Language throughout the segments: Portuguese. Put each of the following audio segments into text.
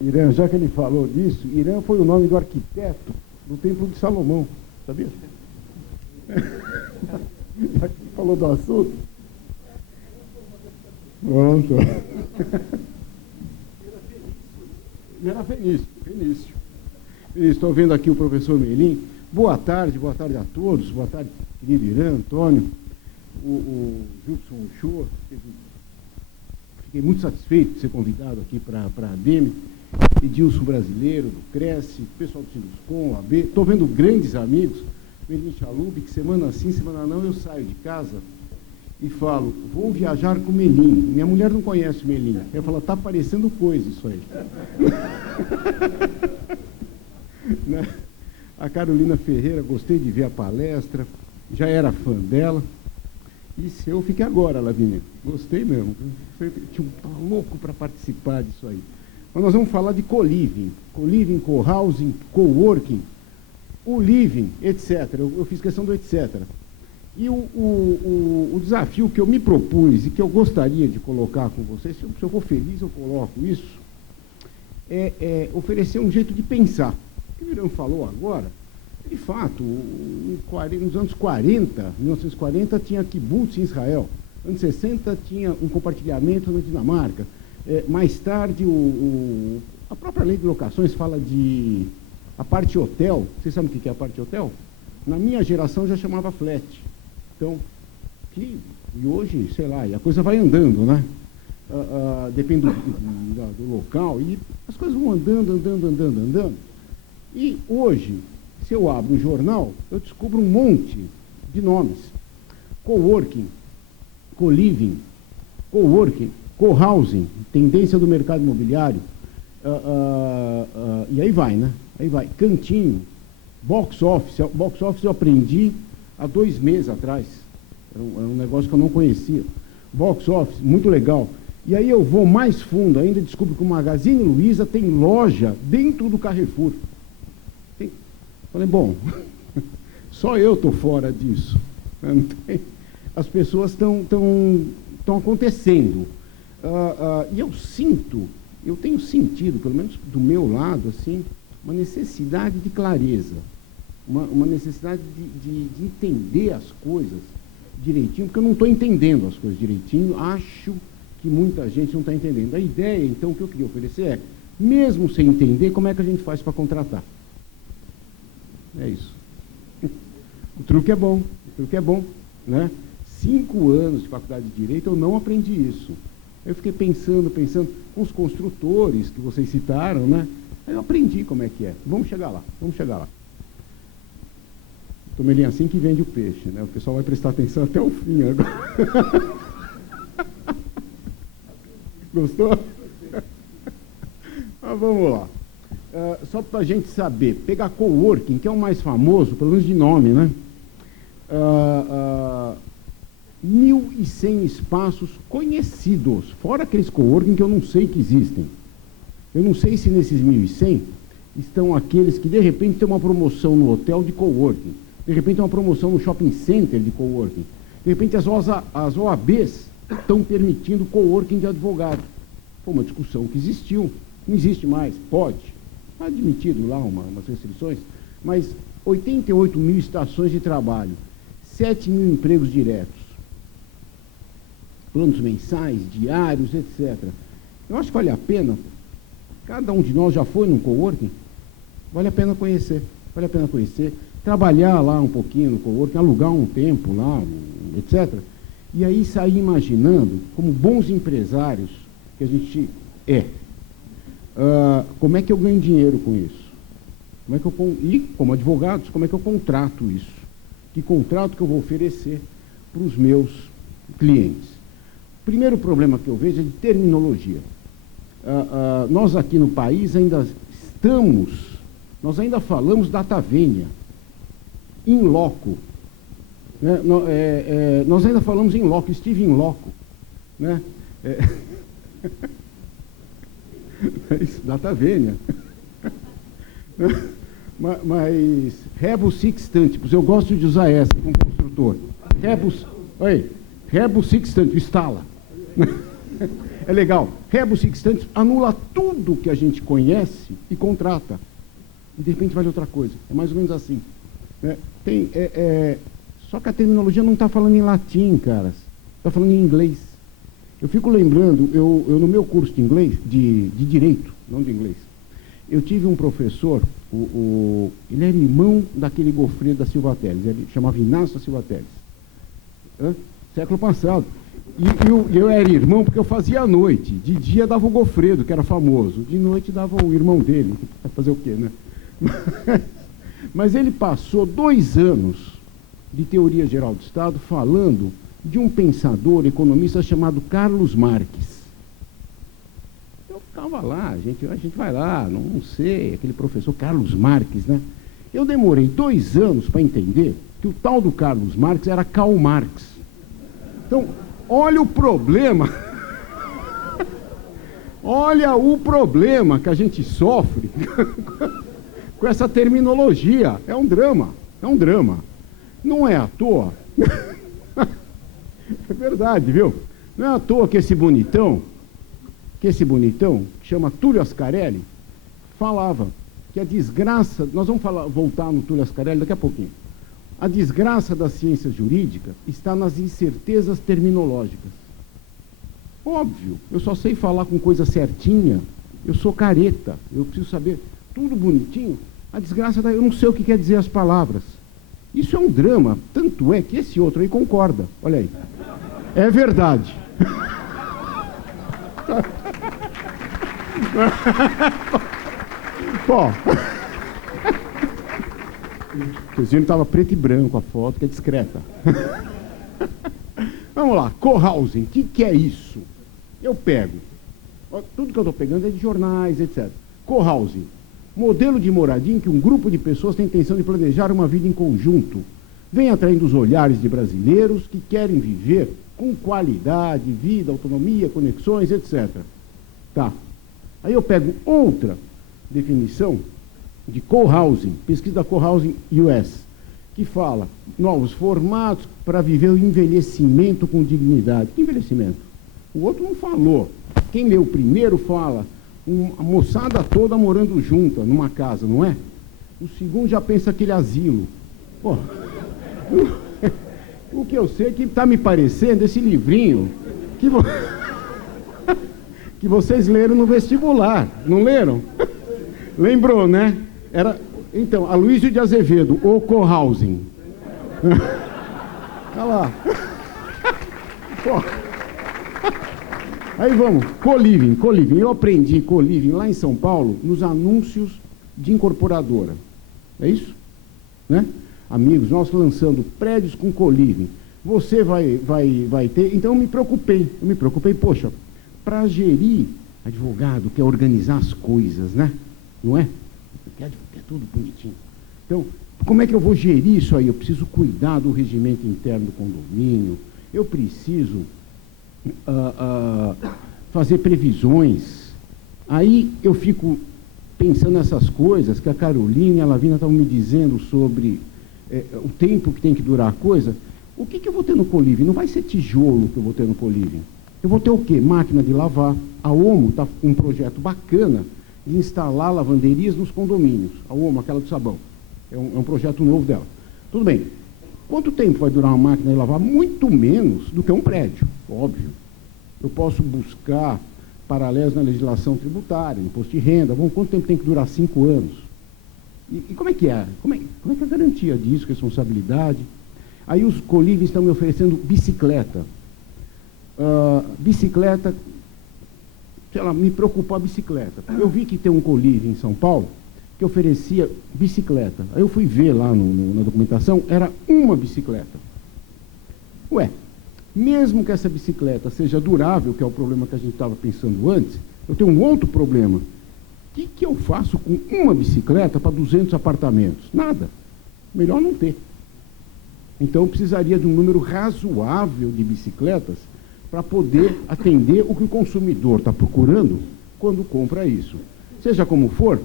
Irã, já que ele falou disso, Irã foi o nome do arquiteto do Templo de Salomão, sabia? Já que ele falou do assunto. Pronto. Era Fenício. Estou vendo aqui o professor Melim. Boa tarde a todos. Boa tarde, querido Irã, Antônio, o Gilson Uchoa. Fiquei muito satisfeito de ser convidado aqui para a ADEME. Edilson Brasileiro, do Cresce, pessoal do Sinduscom, AB. Estou vendo grandes amigos, Melim Chalub, que semana sim, semana não, eu saio de casa e falo, vou viajar com o Melim. Minha mulher não conhece o Melim. Ela fala, está parecendo coisa isso aí. Né? A Carolina Ferreira, gostei de ver a palestra, já era fã dela. E se eu fiquei agora, Lavínia, gostei mesmo. Estava louco para participar disso aí. Mas nós vamos falar de co-living, co-housing, co-working, o living, etc. Eu fiz questão do etc. E o desafio que eu me propus e que eu gostaria de colocar com vocês, se eu for feliz, eu coloco isso, é oferecer um jeito de pensar. O que o Irã falou agora, de fato, nos anos 40, 1940, tinha kibbutz em Israel. Nos anos 60, tinha um compartilhamento na Dinamarca. Mais tarde, a própria lei de locações fala de a parte hotel. Vocês sabem o que é a parte hotel? Na minha geração já chamava flat. Então, e hoje, sei lá, e a coisa vai andando, né? Depende do local, e as coisas vão andando. E hoje, se eu abro um jornal, eu descubro um monte de nomes. Coworking, co-living, coworking, co-housing, tendência do mercado imobiliário, e aí vai, né? Aí vai, cantinho, box office. Box office eu aprendi há 2 meses atrás. Era um negócio que eu não conhecia. Box office, muito legal. E aí eu vou mais fundo ainda, descubro que o Magazine Luiza tem loja dentro do Carrefour. Falei, bom, só eu estou fora disso. As pessoas estão acontecendo. E eu tenho sentido, pelo menos do meu lado, assim, uma necessidade de clareza, uma necessidade de entender as coisas direitinho, porque eu não estou entendendo as coisas direitinho, acho que muita gente não está entendendo. A ideia, então, que eu queria oferecer é, mesmo sem entender, como é que a gente faz para contratar? É isso. O truque é bom, né? 5 anos de faculdade de Direito, eu não aprendi isso. Eu fiquei pensando, com os construtores que vocês citaram, né? Aí eu aprendi como é que é. Vamos chegar lá. Tomelinho, assim que vende o peixe, né? O pessoal vai prestar atenção até o fim agora. Gostou? Mas vamos lá. Só para a gente saber, pegar coworking, que é o mais famoso, pelo menos de nome, né? 1.100 espaços conhecidos, fora aqueles coworking que eu não sei que existem. Eu não sei se nesses 1.100 estão aqueles que, de repente, tem uma promoção no hotel de coworking, de repente, tem uma promoção no shopping center de coworking, de repente, as OABs estão permitindo coworking de advogado. Foi uma discussão que existiu, não existe mais, pode. Está admitido lá umas restrições, mas 88 mil estações de trabalho, 7 mil empregos diretos, planos mensais, diários, etc. Eu acho que vale a pena, cada um de nós já foi num coworking, vale a pena conhecer, trabalhar lá um pouquinho no coworking, alugar um tempo lá, etc. E aí sair imaginando, como bons empresários que a gente é, como é que eu ganho dinheiro com isso? E, como advogados, como é que eu contrato isso? Que contrato que eu vou oferecer para os meus clientes? O primeiro problema que eu vejo é de terminologia. Nós aqui no país nós ainda falamos data venia, in loco. Né? Nós ainda falamos in loco, estive in loco. Né? Data venia. Mas rebus sic stantibus, eu gosto de usar essa como construtor. Rebus sic stantibus, instala. É legal. Rebus sic stantibus anula tudo que a gente conhece e contrata. E de repente vale outra coisa. É mais ou menos assim. Né? Só que a terminologia não está falando em latim, caras. Está falando em inglês. Eu fico lembrando, eu no meu curso de inglês, de direito, não de inglês, eu tive um professor, ele era irmão daquele Gofredo da Silva Teles, ele chamava Inácio da Silva Teles. Século passado. E eu era irmão porque eu fazia à noite. De dia dava o Gofredo, que era famoso. De noite dava o irmão dele. Fazer o quê, né? Mas ele passou 2 anos de teoria geral do Estado falando de um pensador economista chamado Carlos Marques. Eu ficava lá, a gente vai lá, não sei, aquele professor Carlos Marques, né? Eu demorei 2 anos para entender que o tal do Carlos Marques era Karl Marx. Então, olha o problema. Olha o problema que a gente sofre com essa terminologia. É um drama, é um drama. Não é à toa. É verdade, viu? Não é à toa que esse bonitão, que chama Túlio Ascarelli, falava que a desgraça, nós vamos voltar no Túlio Ascarelli daqui a pouquinho, a desgraça da ciência jurídica está nas incertezas terminológicas. Óbvio, eu só sei falar com coisa certinha, eu sou careta, eu preciso saber tudo bonitinho, a desgraça eu não sei o que quer dizer as palavras. Isso é um drama, tanto é que esse outro aí concorda, olha aí. É verdade. Ó, vocês viram que estava preto e branco a foto, que é discreta. Vamos lá, cohousing, o que é isso? Eu pego, ó, tudo que eu estou pegando é de jornais, etc. Cohousing, modelo de moradia em que um grupo de pessoas tem intenção de planejar uma vida em conjunto, vem atraindo os olhares de brasileiros que querem viver com qualidade, vida, autonomia, conexões, etc. Tá. Aí eu pego outra definição de cohousing, pesquisa da Cohousing US, que fala novos formatos para viver o envelhecimento com dignidade. Que envelhecimento? O outro não falou. Quem leu primeiro fala a moçada toda morando junta numa casa, não é? O segundo já pensa aquele asilo. Pô, o que eu sei é que está me parecendo esse livrinho que vocês leram no vestibular, não leram? Lembrou, né? Então, Aloysio de Azevedo, o cohousing. Olha lá. Pô. Aí vamos, co-living. Eu aprendi co-living lá em São Paulo, nos anúncios de incorporadora. É isso? Né? Amigos, nós lançando prédios com co-living. Você vai ter... Então eu me preocupei, poxa, para gerir, advogado quer organizar as coisas, né? Não é? Quer tudo bonitinho. Então, como é que eu vou gerir isso aí? Eu preciso cuidar do regimento interno do condomínio, eu preciso fazer previsões. Aí eu fico pensando nessas coisas que a Carolina e a Lavina estavam me dizendo sobre o tempo que tem que durar a coisa. O que eu vou ter no co-living? Não vai ser tijolo que eu vou ter no co-living. Eu vou ter o quê? Máquina de lavar. A OMO está com um projeto bacana de instalar lavanderias nos condomínios. A OMO, aquela do sabão. É um projeto novo dela. Tudo bem. Quanto tempo vai durar uma máquina de lavar? Muito menos do que um prédio, óbvio. Eu posso buscar paralelos na legislação tributária, imposto de renda. Bom, quanto tempo tem que durar? 5 anos. E como é que é? Como é que é a garantia disso, responsabilidade? Aí os co-living estão me oferecendo bicicleta. Bicicleta, sei lá, me preocupou a bicicleta. Eu vi que tem um co-living em São Paulo que oferecia bicicleta. Aí eu fui ver lá na documentação, era uma bicicleta. Ué, mesmo que essa bicicleta seja durável, que é o problema que a gente estava pensando antes, eu tenho um outro problema. O que eu faço com uma bicicleta para 200 apartamentos? Nada. Melhor não ter. Então eu precisaria de um número razoável de bicicletas para poder atender o que o consumidor está procurando quando compra isso. Seja como for,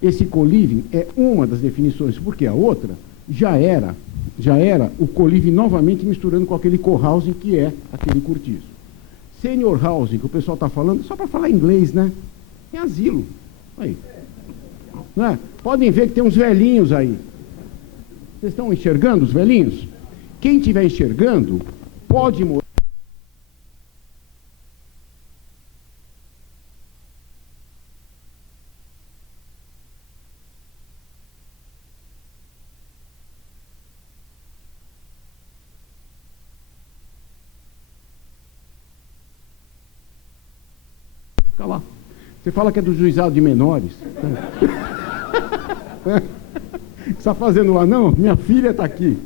esse co-living é uma das definições, porque a outra já era o co-living novamente misturando com aquele co-housing que é aquele cortiço. Senior housing, que o pessoal está falando, só para falar inglês, né? É asilo. Aí. Né? Podem ver que tem uns velhinhos aí. Vocês estão enxergando os velhinhos? Quem estiver enxergando, pode morar. Fica lá. Você fala que é do juizado de menores. O que está fazendo lá? Não, minha filha está aqui.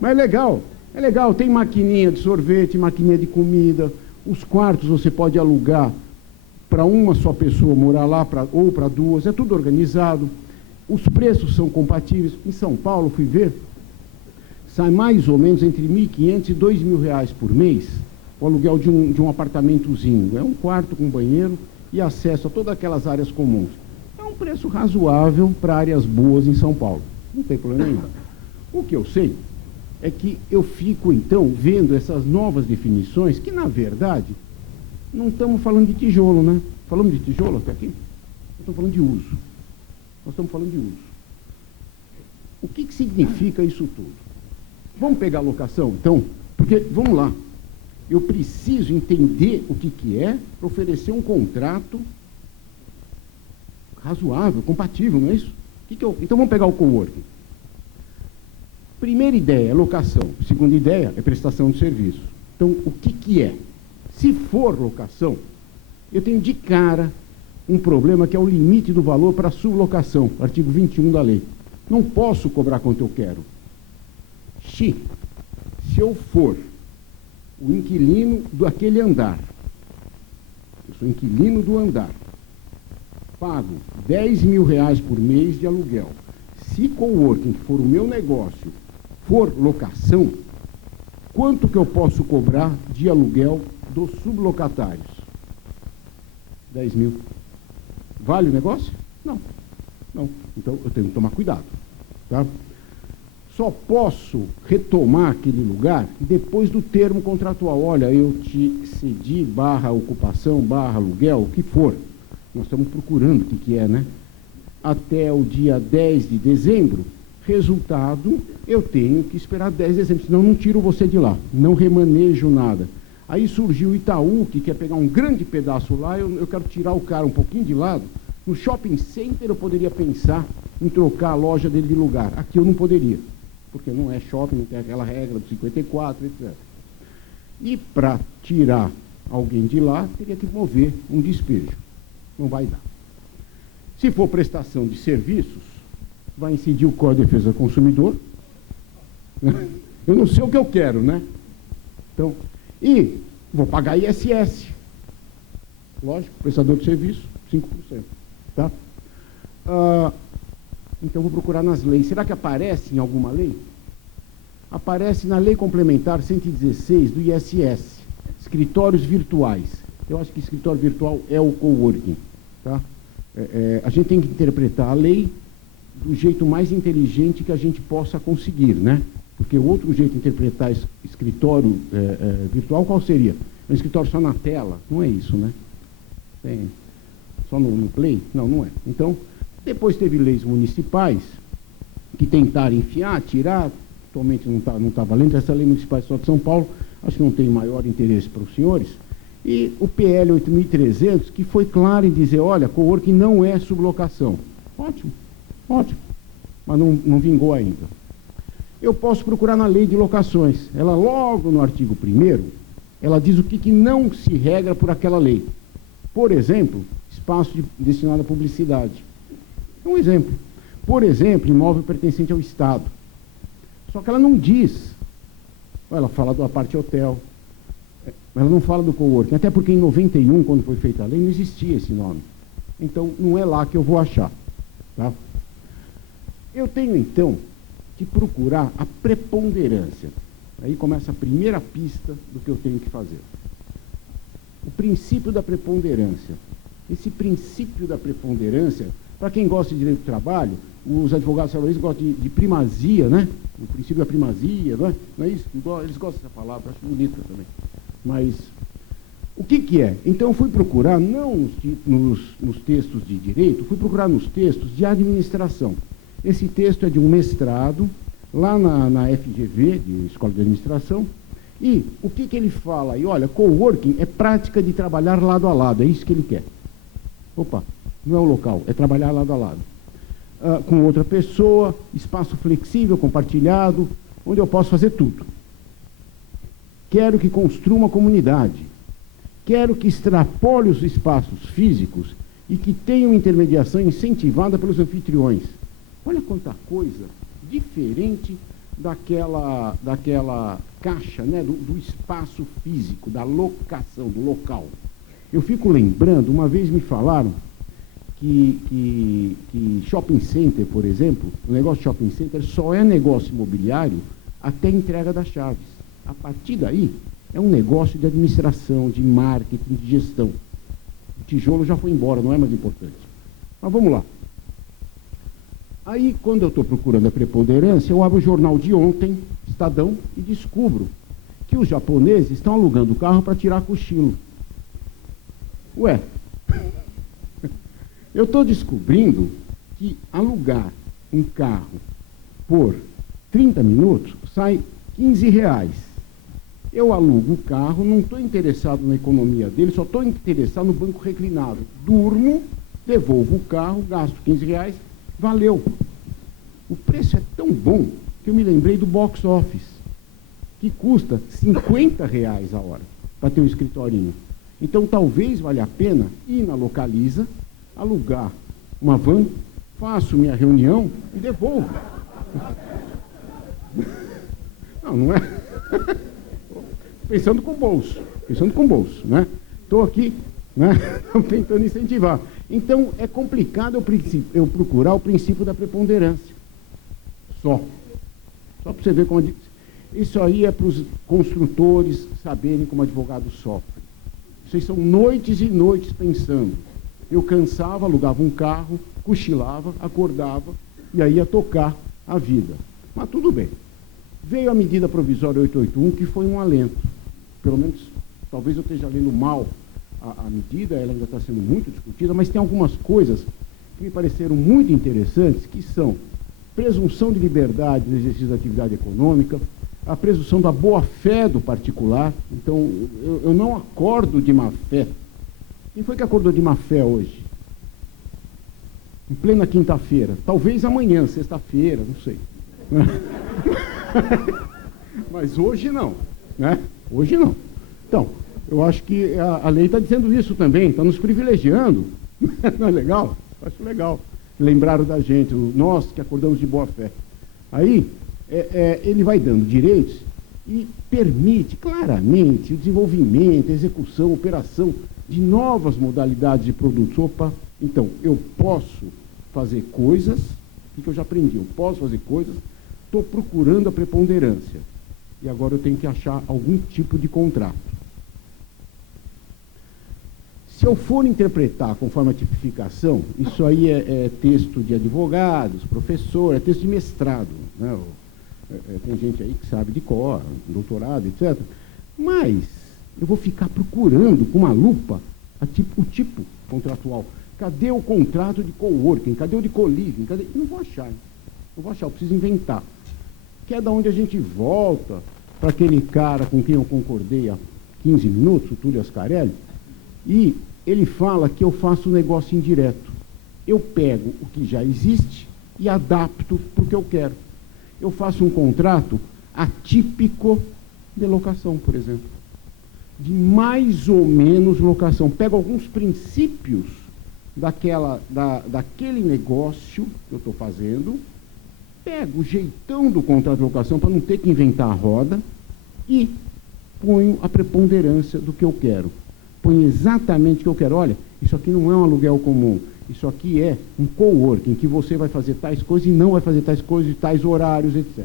Mas é legal, tem maquininha de sorvete, maquininha de comida, os quartos você pode alugar para uma só pessoa morar lá, ou para duas, é tudo organizado, os preços são compatíveis. Em São Paulo, fui ver, sai mais ou menos entre R$1.500 e R$2.000 por mês, o aluguel de um apartamentozinho, é um quarto com banheiro e acesso a todas aquelas áreas comuns. É um preço razoável para áreas boas em São Paulo, não tem problema nenhum. O que eu sei é que eu fico, então, vendo essas novas definições, que, na verdade, não estamos falando de tijolo, né? Falamos de tijolo até aqui? Nós estamos falando de uso. Nós estamos falando de uso. O que significa isso tudo? Vamos pegar a locação, então? Porque, vamos lá, eu preciso entender o que é para oferecer um contrato razoável, compatível, não é isso? Então, vamos pegar o coworking. Primeira ideia é locação. Segunda ideia é prestação de serviço. Então, o que é? Se for locação, eu tenho de cara um problema que é o limite do valor para sublocação, artigo 21 da lei. Não posso cobrar quanto eu quero. Se eu for o inquilino daquele andar, eu sou inquilino do andar, pago R$10.000 por mês de aluguel. Se coworking for o meu negócio, for locação, quanto que eu posso cobrar de aluguel dos sublocatários? 10 mil. Vale o negócio? Não. Não. Então, eu tenho que tomar cuidado. Tá? Só posso retomar aquele lugar depois do termo contratual. Olha, eu te cedi /ocupação, /aluguel, o que for. Nós estamos procurando o que é, né? Até o dia 10 de dezembro, resultado, eu tenho que esperar 10 de dezembro, senão não tiro você de lá, não remanejo nada. Aí surgiu o Itaú, que quer pegar um grande pedaço lá, eu quero tirar o cara um pouquinho de lado. No shopping center eu poderia pensar em trocar a loja dele de lugar. Aqui eu não poderia, porque não é shopping, não tem aquela regra do 54, etc. E para tirar alguém de lá, teria que mover um despejo. Não vai dar. Se for prestação de serviços, vai incidir o Código de Defesa do Consumidor. Eu não sei o que eu quero, né? Então, e vou pagar ISS. Lógico, prestador de serviço, 5%. Tá? Então, vou procurar nas leis. Será que aparece em alguma lei? Aparece na Lei Complementar 116 do ISS, escritórios virtuais. Eu acho que escritório virtual é o coworking. Tá? A gente tem que interpretar a lei do jeito mais inteligente que a gente possa conseguir, né? Porque o outro jeito de interpretar escritório virtual, qual seria? Um escritório só na tela? Não é isso, né? Só no Play? Não, não é. Então, depois teve leis municipais que tentaram enfiar, tirar, atualmente não está valendo, essa lei municipal só de São Paulo, acho que não tem maior interesse para os senhores, e o PL 8.300, que foi claro em dizer, olha, coworking não é sublocação. Ótimo, ótimo, mas não vingou ainda. Eu posso procurar na lei de locações, ela logo no artigo 1º, ela diz o que não se regra por aquela lei. Por exemplo, espaço destinado à publicidade. É um exemplo. Por exemplo, imóvel pertencente ao Estado. Só que ela não diz, ela fala da parte hotel, ela não fala do coworking, até porque em 91, quando foi feita a lei, não existia esse nome. Então, não é lá que eu vou achar. Tá? Eu tenho, então, que procurar a preponderância. Aí começa a primeira pista do que eu tenho que fazer. O princípio da preponderância. Esse princípio da preponderância, para quem gosta de direito do trabalho, os advogados trabalhistas gostam de primazia, né? O princípio da primazia, não é isso? Eles gostam dessa palavra, acho bonita também. Mas o que é? Então, eu fui procurar, não nos textos de direito, fui procurar nos textos de administração. Esse texto é de um mestrado, lá na FGV, de Escola de Administração, e o que ele fala? E olha, coworking é prática de trabalhar lado a lado, é isso que ele quer. Opa, não é o local, é trabalhar lado a lado. Com outra pessoa, espaço flexível, compartilhado, onde eu posso fazer tudo. Quero que construa uma comunidade. Quero que extrapole os espaços físicos e que tenha uma intermediação incentivada pelos anfitriões. Olha quanta coisa diferente daquela caixa, né, do espaço físico, da locação, do local. Eu fico lembrando, uma vez me falaram que shopping center, por exemplo, o negócio de shopping center só é negócio imobiliário até a entrega das chaves. A partir daí, é um negócio de administração, de marketing, de gestão. O tijolo já foi embora, não é mais importante. Mas vamos lá. Aí, quando eu estou procurando a preponderância, eu abro o jornal de ontem, Estadão, e descubro que os japoneses estão alugando o carro para tirar cochilo. Ué, eu estou descobrindo que alugar um carro por 30 minutos sai R$15. Eu alugo o carro, não estou interessado na economia dele, só estou interessado no banco reclinado. Durmo, devolvo o carro, gasto R$15, valeu. O preço é tão bom que eu me lembrei do box office, que custa R$50 a hora para ter um escritorinho. Então, talvez valha a pena ir na Localiza, alugar uma van, faço minha reunião e devolvo. Não é? Pensando com o bolso, né? Estou aqui, né? Tentando incentivar. Então, é complicado eu procurar o princípio da preponderância. Só para você ver como... Isso aí é para os construtores saberem como advogado sofre. Vocês são noites e noites pensando. Eu cansava, alugava um carro, cochilava, acordava, e aí ia tocar a vida. Mas tudo bem. Veio a medida provisória 881, que foi um alento. Pelo menos, talvez eu esteja lendo mal a medida, ela ainda está sendo muito discutida, mas tem algumas coisas que me pareceram muito interessantes, que são presunção de liberdade no exercício da atividade econômica, a presunção da boa-fé do particular. Então, eu não acordo de má-fé. Quem foi que acordou de má-fé hoje? Em plena quinta-feira. Talvez amanhã, sexta-feira, não sei. Mas hoje não, né? Hoje não. Então, eu acho que a lei está dizendo isso também, está nos privilegiando. Não é legal? Acho legal. Lembraram da gente, nós que acordamos de boa fé. Aí, ele vai dando direitos e permite claramente o desenvolvimento, a execução, a operação de novas modalidades de produtos. Opa, então, eu posso fazer coisas, o que eu já aprendi? Eu posso fazer coisas, estou procurando a preponderância. E agora eu tenho que achar algum tipo de contrato. Se eu for interpretar conforme a tipificação, isso aí é texto de advogados, professor, é texto de mestrado, né? Tem gente aí que sabe de cor, doutorado, etc. Mas eu vou ficar procurando com uma lupa o tipo contratual. Cadê o contrato de coworking? Cadê o de co-living? Não vou achar. Não vou achar, eu preciso inventar. Que é da onde a gente volta para aquele cara com quem eu concordei há 15 minutos, o Túlio Ascarelli, e ele fala que eu faço um negócio indireto. Eu pego o que já existe e adapto para o que eu quero. Eu faço um contrato atípico de locação, por exemplo. De mais ou menos locação. Pego alguns princípios daquele negócio que eu estou fazendo, pego o jeitão do contrato de locação para não ter que inventar a roda e ponho a preponderância do que eu quero. Ponho exatamente o que eu quero. Olha, isso aqui não é um aluguel comum. Isso aqui é um coworking, que você vai fazer tais coisas e não vai fazer tais coisas, tais horários, etc.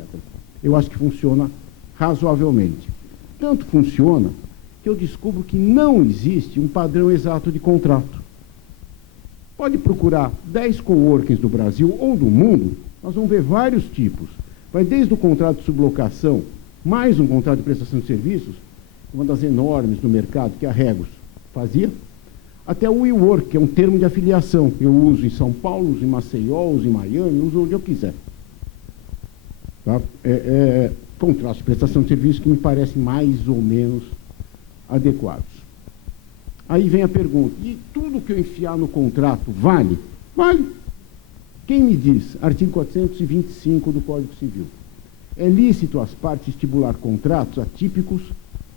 Eu acho que funciona razoavelmente. Tanto funciona que eu descubro que não existe um padrão exato de contrato. Pode procurar 10 coworkings do Brasil ou do mundo, nós vamos ver vários tipos. Vai desde o contrato de sublocação, mais um contrato de prestação de serviços, uma das enormes no mercado, que é a Regus, fazia, até o WeWork, que é um termo de afiliação. Eu uso em São Paulo, uso em Maceió, uso em Miami, uso onde eu quiser. Tá? Contratos de prestação de serviço que me parecem mais ou menos adequados. Aí vem a pergunta, e tudo que eu enfiar no contrato vale? Vale. Quem me diz? Artigo 425 do Código Civil. É lícito às partes estipular contratos atípicos,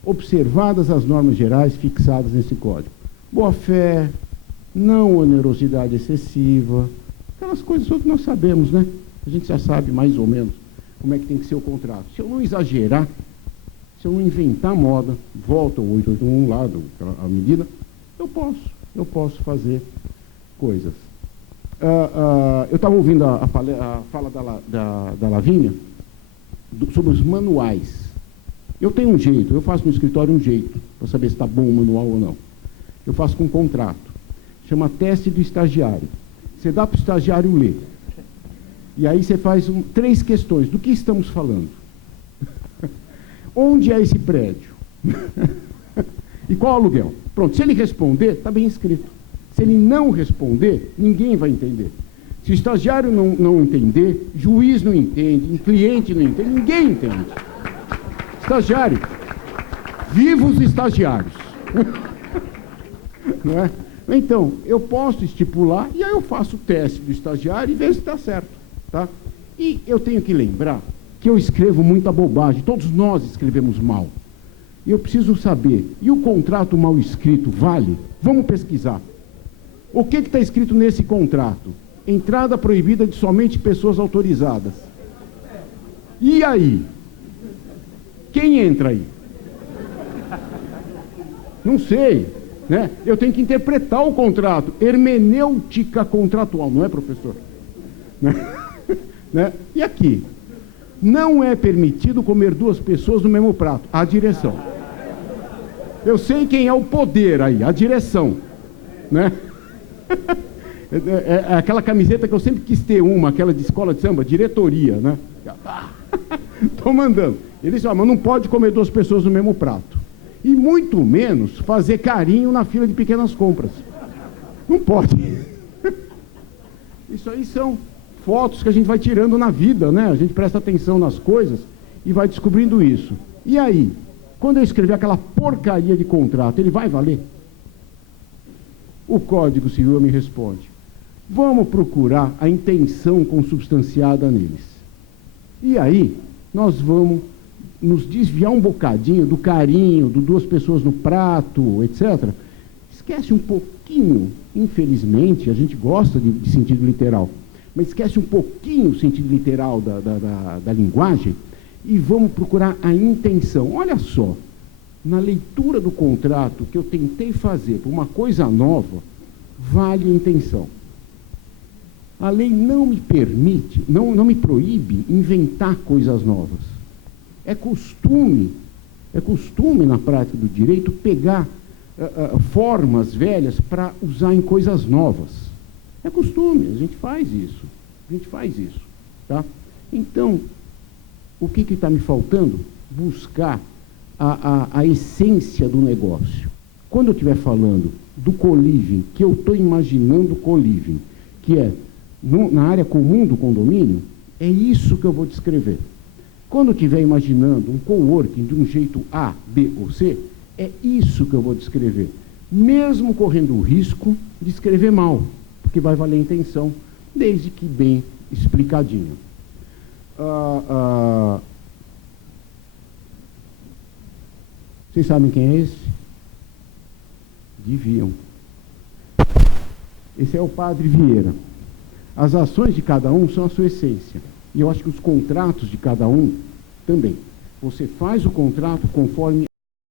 observadas as normas gerais fixadas nesse Código. Boa-fé, não onerosidade excessiva, aquelas coisas que nós sabemos, né? A gente já sabe mais ou menos como é que tem que ser o contrato. Se eu não exagerar, se eu não inventar moda, volta o 881 lá, a medida, eu posso fazer coisas. Eu estava ouvindo a fala da Lavínia sobre os manuais. Eu tenho um jeito, eu faço no escritório um jeito, para saber se está bom o manual ou não. Eu faço com um contrato. Chama teste do estagiário. Você dá para o estagiário ler. E aí você faz 3 questões. Do que estamos falando? Onde é esse prédio? E qual o aluguel? Pronto, se ele responder, está bem escrito. Se ele não responder, ninguém vai entender. Se o estagiário não entender, juiz não entende, cliente não entende, ninguém entende. Estagiário. Viva os estagiários. Não é? Então, eu posso estipular e aí eu faço o teste do estagiário e vejo se está certo. Tá? E eu tenho que lembrar que eu escrevo muita bobagem, todos nós escrevemos mal. E eu preciso saber, e o contrato mal escrito vale? Vamos pesquisar. O que está escrito nesse contrato? Entrada proibida de somente pessoas autorizadas. E aí? Quem entra aí? Não sei, né? Eu tenho que interpretar o contrato. Hermenêutica contratual, não é, professor? Né? E aqui? Não é permitido comer 2 pessoas no mesmo prato. A direção. Eu sei quem é o poder aí, a direção. Né? É aquela camiseta que eu sempre quis ter aquela de escola de samba, diretoria, né? Estou mandando. Eles falam, mas não pode comer 2 pessoas no mesmo prato. E muito menos fazer carinho na fila de pequenas compras. Não pode. Isso aí são fotos que a gente vai tirando na vida, né? A gente presta atenção nas coisas e vai descobrindo isso. E aí, quando eu escrever aquela porcaria de contrato, ele vai valer? O Código Civil me responde. Vamos procurar a intenção consubstanciada neles. E aí, nós vamos nos desviar um bocadinho do carinho, do 2 pessoas no prato, etc. Esquece um pouquinho, infelizmente, a gente gosta de sentido literal, mas esquece um pouquinho o sentido literal da linguagem e vamos procurar a intenção. Olha só, na leitura do contrato que eu tentei fazer para uma coisa nova, vale a intenção. A lei não me permite, não me proíbe inventar coisas novas. É costume na prática do direito pegar formas velhas para usar em coisas novas. É costume, a gente faz isso. Tá? Então, o que está me faltando? Buscar a essência do negócio. Quando eu estiver falando do co-living, que eu estou imaginando co-living, que é na área comum do condomínio, é isso que eu vou descrever. Quando eu estiver imaginando um coworking de um jeito A, B ou C, é isso que eu vou descrever. Mesmo correndo o risco de escrever mal, porque vai valer a intenção, desde que bem explicadinho. Vocês sabem quem é esse? Deviam. Esse é o Padre Vieira. As ações de cada um são a sua essência. E eu acho que os contratos de cada um também. Você faz o contrato conforme